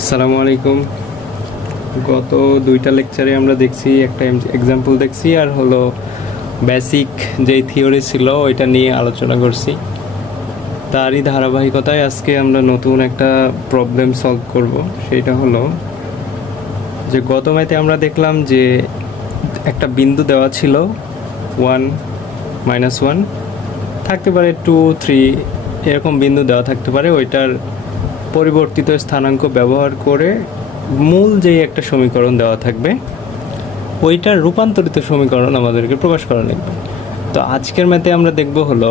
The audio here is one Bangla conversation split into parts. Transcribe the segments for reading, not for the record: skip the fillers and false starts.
আসসালামু আলাইকুম। গত দুইটা লেকচারে আমরা দেখছি একটা এক্সাম্পল দেখছি আর হলো বেসিক যেই থিওরি ছিল ওইটা নিয়ে আলোচনা করছি। তারই ধারাবাহিকতায় আজকে আমরা নতুন একটা প্রবলেম সলভ করব। সেটা হলো যে গত ম্যাথে আমরা দেখলাম যে একটা বিন্দু দেওয়া ছিল 1 -1 থাকতে পারে, 2 3 এরকম বিন্দু দেওয়া থাকতে পারে। ওইটার পরিবর্তিত স্থানাঙ্ক ব্যবহার করে মূল যেই একটা সমীকরণ দেওয়া থাকবে ওইটার রূপান্তরিত সমীকরণ আমাদেরকে প্রকাশ করা লাগবে। তো আজকের ম্যাথে আমরা দেখব হলো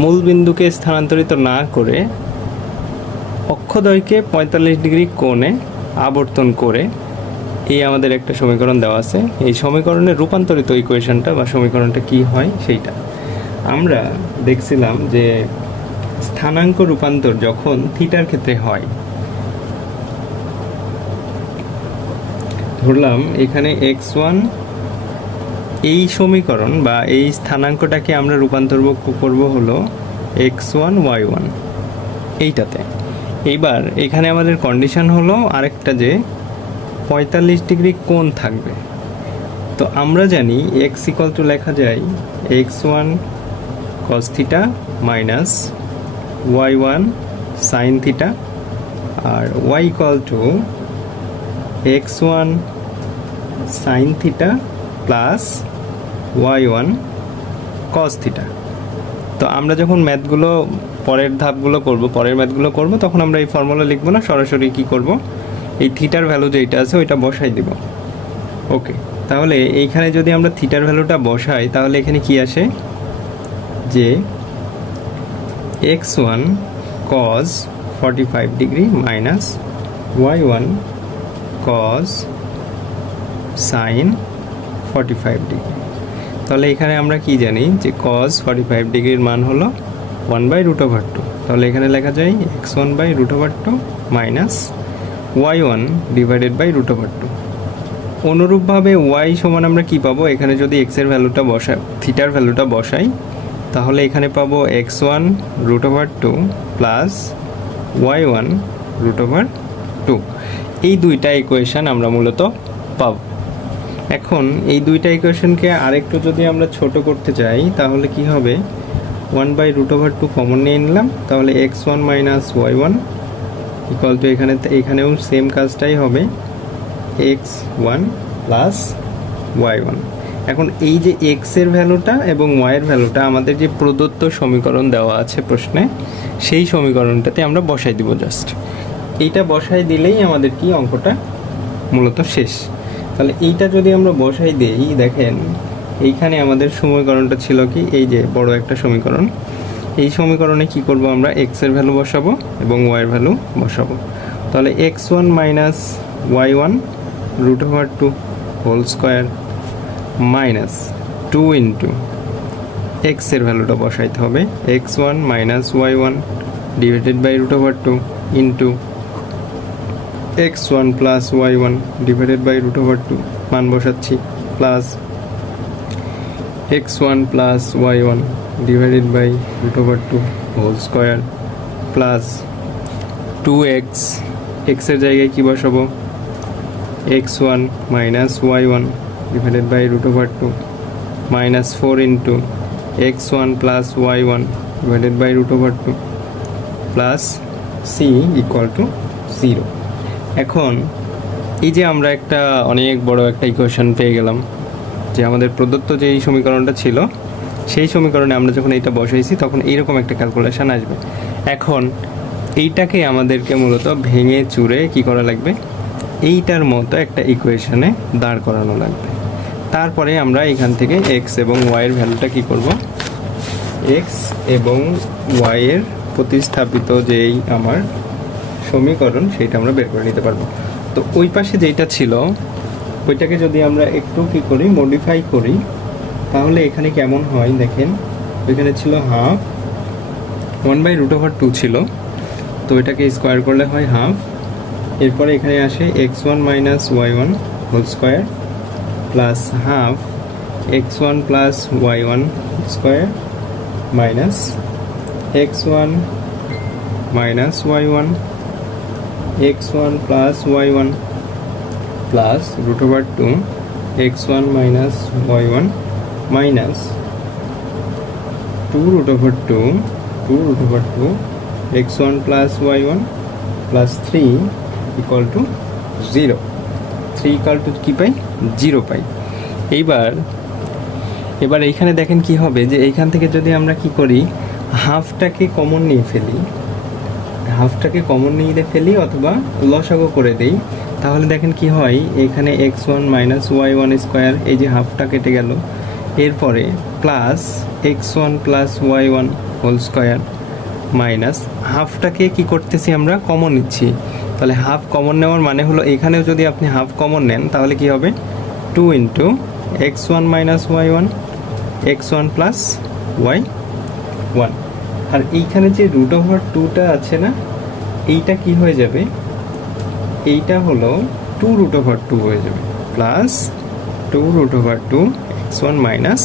মূল বিন্দুকে স্থানান্তরিত না করে অক্ষদ্বয়কে 45 ডিগ্রি কোণে আবর্তন করে এই আমাদের একটা সমীকরণ দেওয়া আছে। এই সমীকরণের রূপান্তরিত ইকুয়েশনটা বা সমীকরণটা কি হয় সেইটা আমরা দেখছিলাম যে স্থানাঙ্ক রূপান্তর যখন থিটার ক্ষেত্রে হয়, ধরলাম এখানে x1 এই সমীকরণ বা এই স্থানাঙ্কটাকে আমরা রূপান্তর করব হলো x1 y1 এইটাতে। এইবার এখানে আমাদের কন্ডিশন হলো আরেকটা যে 45 ডিগ্রি কোণ থাকবে। তো আমরা জানি x ইকুয়াল টু লেখা যায় x1 cos theta minus y1 sin theta, আর y equal to x1 sin theta plus y1 cos theta. তো আমরা যখন ম্যাথগুলো পরের ম্যাথগুলো করব তখন আমরা এই ফর্মুলা লিখব না, সরাসরি কি করব, এই থিটার ভ্যালু যেটা আছে ওইটা বসাই দিব। ওকে, তাহলে এইখানে যদি আমরা থিটার ভ্যালুটা বসাই তাহলে এখানে কি আসে যে x1 cos 45 degree minus y1 cos sin 45 degree. তাহলে এখানে আমরা কি জানি যে cos 45 ডিগ্রির মান হলো 1/√2। তাহলে এখানে লেখা যায় x1/√2 minus y1 divided by √2। অনুরূপভাবে y সমান আমরা কি পাবো, এখানে যদি x এর ভ্যালুটা বসাই, থিটার ভ্যালুটা বসাই, তাহলে এখানে পাবো x1√2 প্লাস y1√2। এই দুইটা ইকুয়েশন আমরা মূলত পাব। এখন এই দুইটা ইকুয়েশনকে আরেকটু যদি আমরা ছোট করতে চাই তাহলে কি হবে, 1/√2 কমন নিয়ে নিলাম, তাহলে x1 minus y1 equal to এখানেও সেম কাজটাই হবে x1 প্লাস y1। এখন এই যে x এর ভ্যালুটা এবং y এর ভ্যালুটা আমাদের যে প্রদত্ত সমীকরণ দেওয়া আছে প্রশ্নে, সেই সমীকরণটাতে আমরা বসাই দিব। জাস্ট এইটা বসাই দিলেই আমাদের কি অঙ্কটা মূলত শেষ। তাহলে এইটা যদি আমরা বসাই দেই, দেখেন এইখানে আমাদের সমীকরণটা ছিল কি, এই যে বড় একটা সমীকরণ, এই সমীকরণে কি করব, আমরা x এর ভ্যালু বসাবো এবং y এর ভ্যালু বসাবো। তাহলে x1 minus y1√2 whole square minus 2 into x এর ভ্যালুটা বসাইতে হবে x1 minus y1 divided by √2 into x1 plus y1 divided by √2 মান বসাচ্ছি, plus x1 plus y1 divided by √2 whole square plus 2x, x এর জায়গায় কি বসাবো, x1 minus y1 divided by √2 minus 4 into x1 plus y1 divided by √2 plus c equal to 0। এখন এই যে আমরা একটা অনেক বড় একটা ইকুয়েশন পেয়ে গেলাম, যে আমাদের প্রদত্ত যে এই সমীকরণটা ছিল সেই সমীকরণে আমরা যখন এইটা বসাইছি তখন এইরকম একটা ক্যালকুলেশন আসবে। এখন এইটাকে আমাদেরকে মূলত ভেঙে চুরে কি করা লাগবে, এইটার মতো একটা ইকুয়েশনে দাঁড় করানো লাগবে। তারপরে আমরা এখান থেকে x এবং y এর ভ্যালুটা কি করব, x এবং y এর প্রতিস্থাপিত যেই আমার সমীকরণ সেটা আমরা বের করে নিতে পারবো। তো ওই পাশে যেটা ছিল ওইটাকে যদি আমরা একটু কি করি, মডিফাই করি, তাহলে এখানে কেমন হয় দেখেন, ওইখানে ছিল হাফ, 1/√2 ছিল, তো এটাকে স্কোয়ার করলে হয় হাফ। এরপরে এখানে আসে x1 minus y1 whole square plus half x1 plus y1 square minus x1 minus y1 x1 plus y1 plus √2 x1 minus y1 minus 2√2 x1 plus y1 plus 3 equal to 0। 3 equal to কী পাই? 0 পাই। এবার এইখানে দেখেন কি হবে, যে এইখান থেকে যদি আমরা কি করি, হাফটাকে কমন নিয়ে ফেলি অথবা লসাগু করে দেই, তাহলে দেখেন কি হয়, এখানে x1 মাইনাস y1 স্কোয়ার, এই যে হাফটা কেটে গেল, এরপরে plus x1 plus y1 whole square minus হাফটাকে কি করতেছি আমরা কমন নিচ্ছি। তাহলে হাফ কমন নেওয়ার মানে হলো এখানেও যদি আপনি হাফ কমন নেন তাহলে কি হবে, 2 into x1 minus y1 x1 plus y1। আর এইখানে যে √2টা আছে না, এইটা কি হয়ে যাবে, এইটা হলো 2√2 হয়ে যাবে, প্লাস 2√2 x1 মাইনাস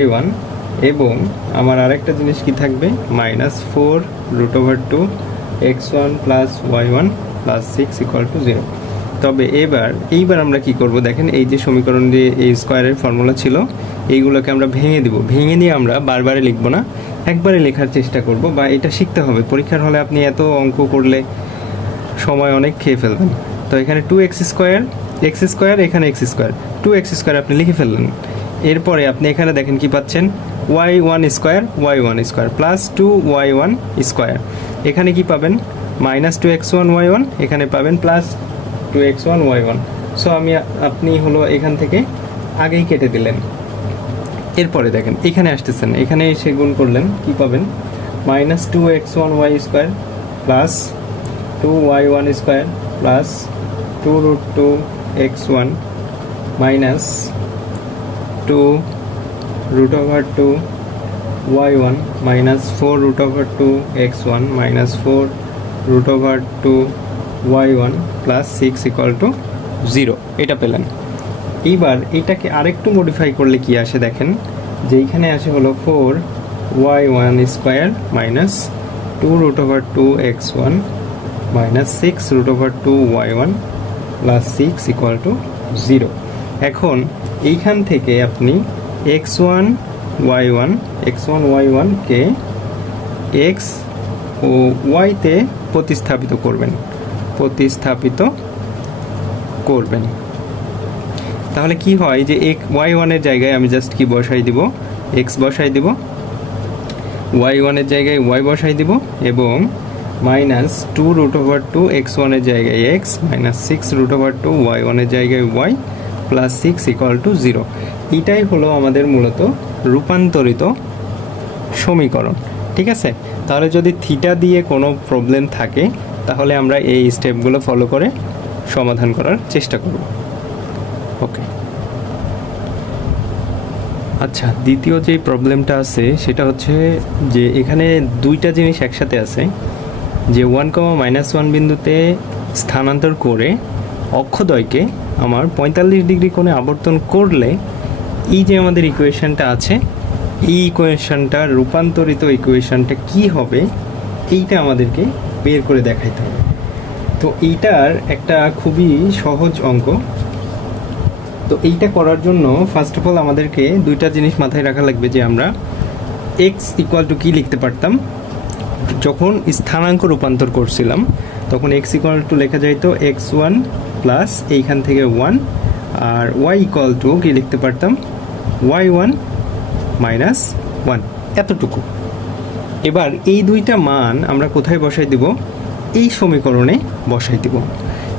y1, এবং আমার আরেকটা জিনিস কি থাকবে, minus 4√2 x1 plus y1 plus 6 equal to 0। তবে এইবার আমরা কি করব, দেখেন এই যে সমীকরণ যে এই স্কোয়ারের ফর্মুলা ছিল, এইগুলোকে আমরা ভেঙে দিব। ভেঙে নিয়ে আমরা বারবারে লিখবো না, একবারে লেখার চেষ্টা করব, বা এটা শিখতে হবে। পরীক্ষার হলে আপনি এত অঙ্ক করলে সময় অনেক খেয়ে ফেলবেন। তো এখানে 2x স্কোয়ার, এখানে x স্কোয়ার, 2x স্কোয়ার আপনি লিখে ফেললেন। এরপরে আপনি এখানে দেখেন কি পাচ্ছেন, y1 square plus 2y1 square, এখানে কি পাবেন, মাইনাস 2x1 y1, এখানে পাবেন প্লাস 2x1 y1। সো আপনি হলো এখান থেকে আগেই কেটে দিলেন। এরপরে দেখেন এখানে আসতেছেন, এখানে এসে গুণ করলেন, কি পাবেন, minus 2x1 y square plus 2y1 square plus 2√2 x1 minus 2√2 y1 minus 4√2 x1 minus 4√2 y1 plus 6 equal to 0। এটা পেলেন। এইবার এটাকে আরেকটু মডিফাই করলে কি আসে দেখেন, যে এইখানে আসে হলো 4y1 square minus 2√2 x1 minus 6√2 y1 plus 6 equal to 0। এখন এইখান থেকে আপনি x1 y1কে x ও y-তে প্রতিস্থাপিত করবেন। তাহলে কি হয়, যে y1 এর জায়গায় আমি জাস্ট কি বসাই দিব, x বসাই দিব, y1 এর জায়গায় y বসাই দিব, এবং মাইনাস 2√2 x1 এর জায়গায় x মাইনাস 6√2 y1 এর জায়গায় y প্লাস 6 ইকুয়াল টু 0। এটাই হলো আমাদের মূলত রূপান্তরিত সমীকরণ। ঠিক আছে, তাহলে যদি থিটা দিয়ে কোনো প্রবলেম থাকে তাহলে আমরা এই স্টেপগুলো ফলো করে সমাধান করার চেষ্টা করব। ওকে, আচ্ছা, দ্বিতীয় যে প্রবলেমটা আছে সেটা হচ্ছে যে এখানে দুইটা জিনিস একসাথে আছে, যে 1, বিন্দুতে স্থানান্তর করে অক্ষদ্বয়কে আমার 45 ডিগ্রি কোণে আবর্তন করলে এই যে আমাদের ইকুয়েশনটা আছে, এই ইকুয়েশনটা রূপান্তরিত ইকুয়েশনটা কি হবে, এইটা আমাদেরকে বের করে দেখাইতে হবে। তো এইটার একটা খুবই সহজ অঙ্ক। তো এইটা করার জন্য ফার্স্ট অফ অল আমাদেরকে দুইটা জিনিস মাথায় রাখা লাগবে, যে আমরা এক্স ইকুয়াল টু কী লিখতে পারতাম, যখন স্থানাঙ্ক রূপান্তর করছিলাম তখন এক্স ইকুয়াল টু লেখা যাইতো x1 প্লাস এইখান থেকে 1, আর y ইকুয়াল টু কী লিখতে পারতাম, y1 মাইনাস 1, এতটুকু। এবার এই দুইটা মান আমরা কোথায় বসাই দিব, এই সমীকরণে বসাই দিব।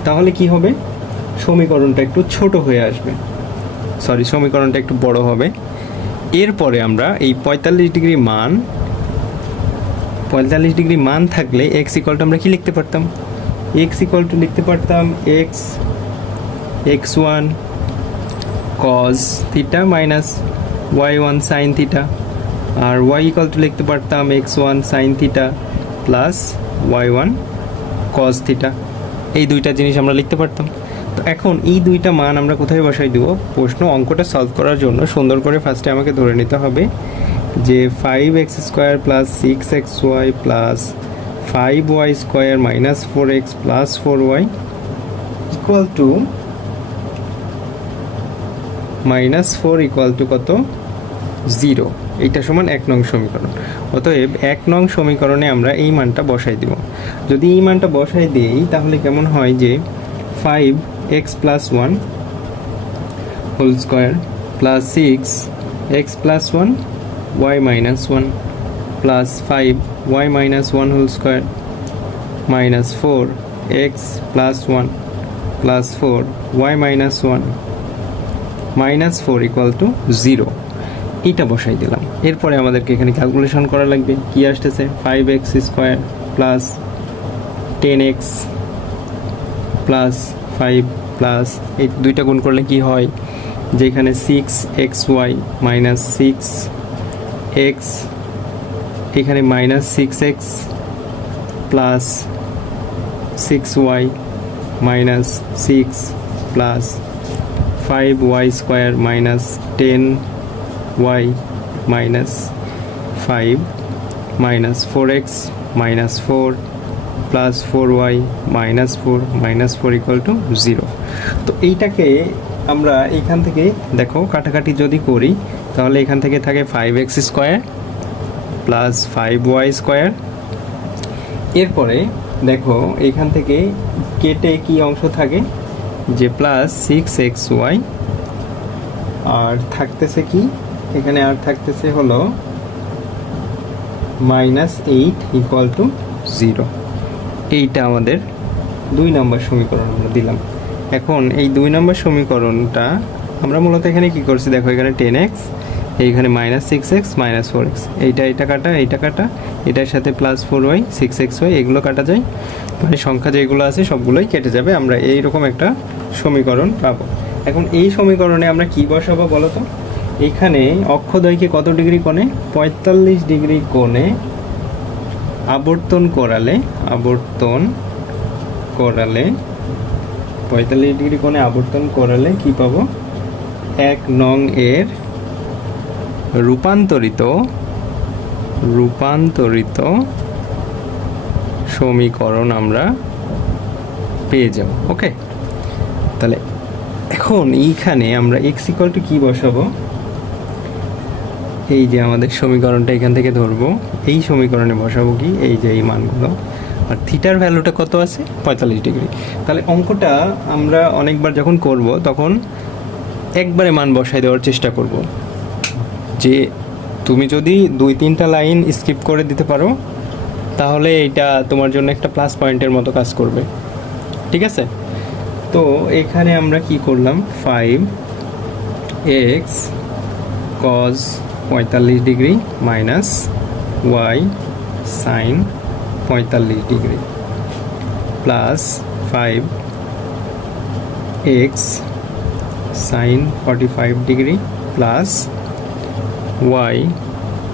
তাহলে কি হবে, সমীকরণটা একটু ছোট হয়ে আসবে, সমীকরণটা একটু বড় হবে। এরপরে আমরা এই 45 ডিগ্রি মান থাকলে এক্স ইকুয়াল টু আমরা কি লিখতে পারতাম, এক্স ইকুয়াল টু লিখতে পারতাম x1 cos theta minus y1 sine theta, আর y ইকুয়াল টু লিখতে পারতাম x1 sine theta plus y1 cos theta. এই দুইটা জিনিস আমরা লিখতে পারতাম। তো এখন এই দুইটা মান আমরা কোথায় বসাই দেব, অঙ্কটা সলভ করার জন্য সুন্দর করে ফার্স্টে আমাকে ধরে নিতে হবে যে 5x² plus 6xy plus 5y square minus 4x plus 4y equal to -4 equal two কত 0। এইটা সমান 1 নং সমীকরণ। অতএব 1 নং সমীকরণে আমরা এই মানটা বসাই দিব। যদি এই মানটা বসাই দেই তাহলে কেমন হয় যে 5x plus 1 whole square plus 6x plus 1 y minus 1 plus 5y minus 1 whole square minus 4x plus 1 plus 4y minus 1 minus 4 equal to 0। এটা বসাই দিলাম। এরপরে আমাদেরকে এখানে ক্যালকুলেশন করা লাগবে। কি আসতেছে 5x square plus 10x plus 5 plus এই দুইটা গুণ করলে কি হয় যে এখানে 6xy মাইনাস 6x এখানে minus 6x plus 6y minus 6 plus 5y square minus 10y minus 5 minus 4x minus 4 plus 4y minus 4 equal to 0। তো এইটাকে আমরা এখান থেকে দেখো কাটাকাটি যদি করি তাহলে এখান থেকে থাকে 5x square plus 5y square. এরপরে দেখো এখান থেকে কেটে কি অংশ থাকে যে প্লাস 6xy আর থাকতেছে কি এখানে আর থাকতেছে হলো -8 ইকুয়াল টু 0। এইটা আমাদের 2 নম্বর সমীকরণ আমরা দিলাম। এখন এই 2 নম্বর সমীকরণটা আমরা মূলত এখানে কি করছি দেখো এখানে 10x এইখানে -6x -4x এইটা কাটা এটার সাথে প্লাস 4y 6xy এগুলো কাটা যায়, মানে সংখ্যা যেগুলো আছে সবগুলোই কেটে যাবে। আমরা এইরকম একটা সমীকরণ পাবো। এখন এই সমীকরণে আমরা কি বসাবো বলো তো? এখানে অক্ষদ্বয়কে কত ডিগ্রি কোণে 45 ডিগ্রি কোণে আবর্তন করালে 45 ডিগ্রি কোণে আবর্তন করালে কি পাবো 1 নং এর রূপান্তরিত সমীকরণ আমরা পেয়ে যাব। ওকে, তাহলে এখন এইখানে আমরা x ইকুয়াল টু কি বসাবো? এই যে আমাদের সমীকরণটা এখান থেকে ধরবো, এই সমীকরণে বসাবো কি এই যে এই মানগুলো, আর থিটার ভ্যালুটা কত আছে 45 ডিগ্রি। তাহলে অঙ্কটা আমরা অনেকবার যখন করব তখন একবারে মান বসাই দেওয়ার চেষ্টা করব, যে তুমি যদি 2-3টা লাইন স্কিপ করে দিতে পারো তাহলে এটা তোমার জন্য একটা প্লাস পয়েন্টের মতো কাজ করবে। ঠিক আছে, তো এখানে আমরা কি করলাম 5x cos 45 degree minus y sin 45 degree plus 5x sin 45 degree plus y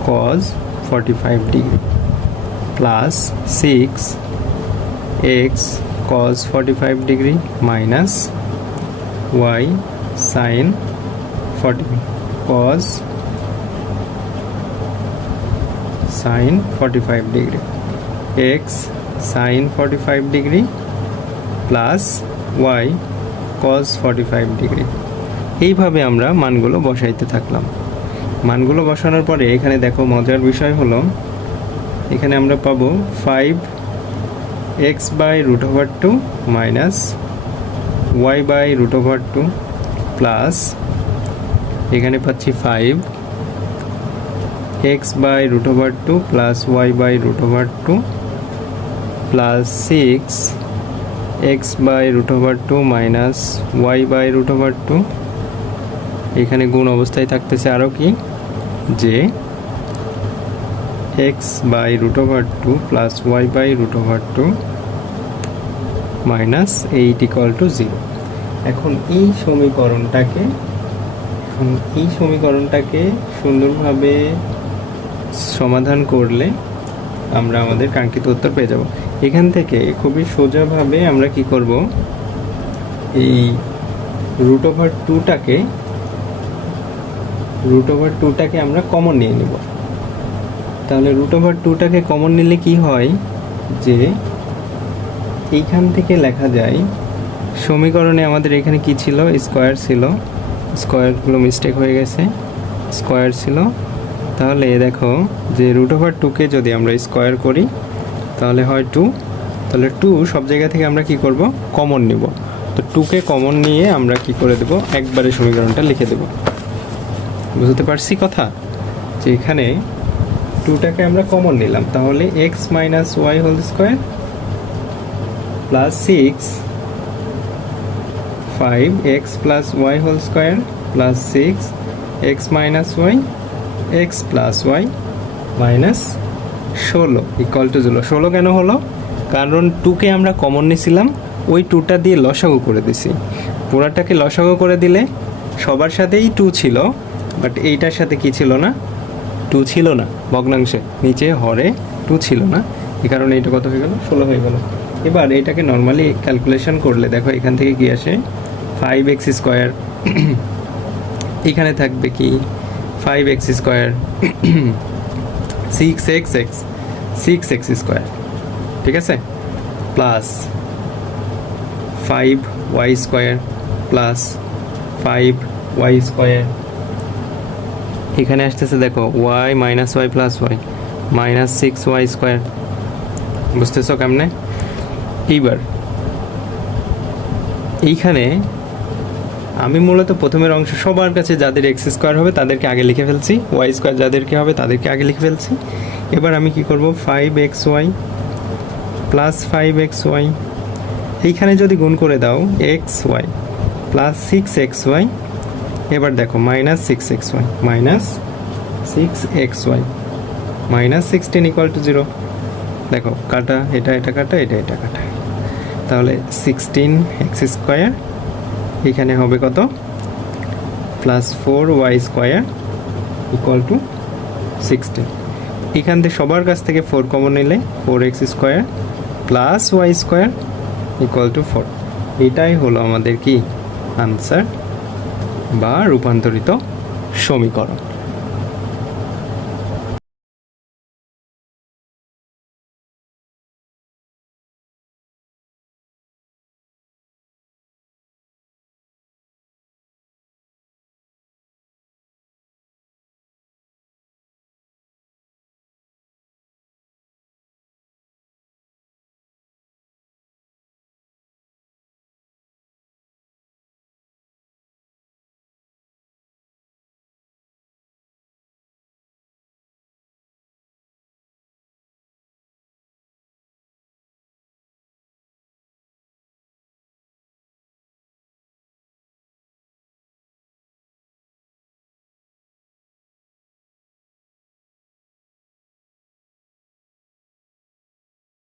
cos 45 degree plus 6x cos 45 degree minus y sin 45 degree x sin 45 degree plus y cos 45 degree. এইভাবে আমরা মানগুলো বসাইতে থাকলাম। মানগুলো বসানোর পরে এখানে দেখো মজার বিষয় হলো এখানে আমরা পাবো 5x/√2 মাইনাস y/√2 প্লাস এখানে পাচ্ছি 5x/√2 plus y/√2 plus 6x/√2 minus y/√2। এখানে গুণ অবস্থায় থাকতেছে আরও কি যে x/√2 plus y/√2 minus 8 equal to 0। এখন এই সমীকরণটাকে সুন্দরভাবে সমাধান করলে আমরা আমাদের কাঙ্ক্ষিত উত্তর পেয়ে যাব। এখান থেকে খুবই সোজাভাবে আমরা কি করব, এই √2টাকে আমরা কমন নিয়ে নেব। তাহলে √2টাকে কমন নিলে কি হয় যে এইখান থেকে লেখা যায়, সমীকরণে আমাদের এখানে কি ছিল, স্কোয়ার ছিল, স্কোয়ারগুলো মিস্টেক হয়ে গেছে, স্কোয়ার ছিল। তাহলে দেখো যে √2কে যদি আমরা স্কোয়ার করি তাহলে হয় 2, তাহলে 2 সব জায়গা থেকে আমরা কি করব, কমন নিব। তো 2কে কমন নিয়ে আমরা কি করে দেব, একবারে সমীকরণটা লিখে দেব। বুঝতে পারছি কথা, যে এখানে 2টাকে আমরা কমন নিলাম, তাহলে x - y whole square plus 6 5x + y whole square plus 6x - y x + y minus 16 equal to 0। 16 কেন হলো, কারণ 2কে আমরা কমন নিয়েছিলাম, ওই 2টা দিয়ে লসাগু করে দিছি। পুরাটাকে লসাগু করে দিলে সবার সাথেই 2 ছিল, বাট এইটার সাথে কি ছিল না, 2 ছিল না, ভগ্নাংশে নিচে হরে 2 ছিল না, এই কারণে এটা কত হয়ে গেল, 16 হয়ে গেল। এবার এটাকে নর্মালি ক্যালকুলেশন করলে দেখো এখান থেকে কি আসে, 5x স্কোয়ার, এখানে থাকবে কি 5x স্কোয়ার 6x স্কোয়ার, ঠিক আছে, plus 5y square plus 5y square, এখানে আসতেছে দেখো y - y plus y minus 6y square. বুঝতেছো কেমনে? এইবার এইখানে আমি মূলত প্রথমের অংশ সবার কাছে যাদের এক্স স্কোয়ার হবে তাদেরকে আগে লিখে ফেলছি, ওয়াই স্কোয়ার যাদেরকে হবে তাদেরকে আগে লিখে ফেলছি। এবার আমি কি করব, 5xy প্লাস 5xy, এইখানে যদি গুণ করে দাও xy প্লাস 6xy, এবার দেখো minus 6xy minus 6xy minus 16 equal to 0। দেখো কাটা, এটা কাটা, এটা কাটা, তাহলে 16x স্কোয়ার, এখানে হবে কত, plus 4y square equal to 16। এখান থেকে সবার কাছ থেকে 4 কমন নিলে 4x square plus y square equal to 4। এটাই হলো আমাদের কি আনসার বা রূপান্তরিত সমীকরণ।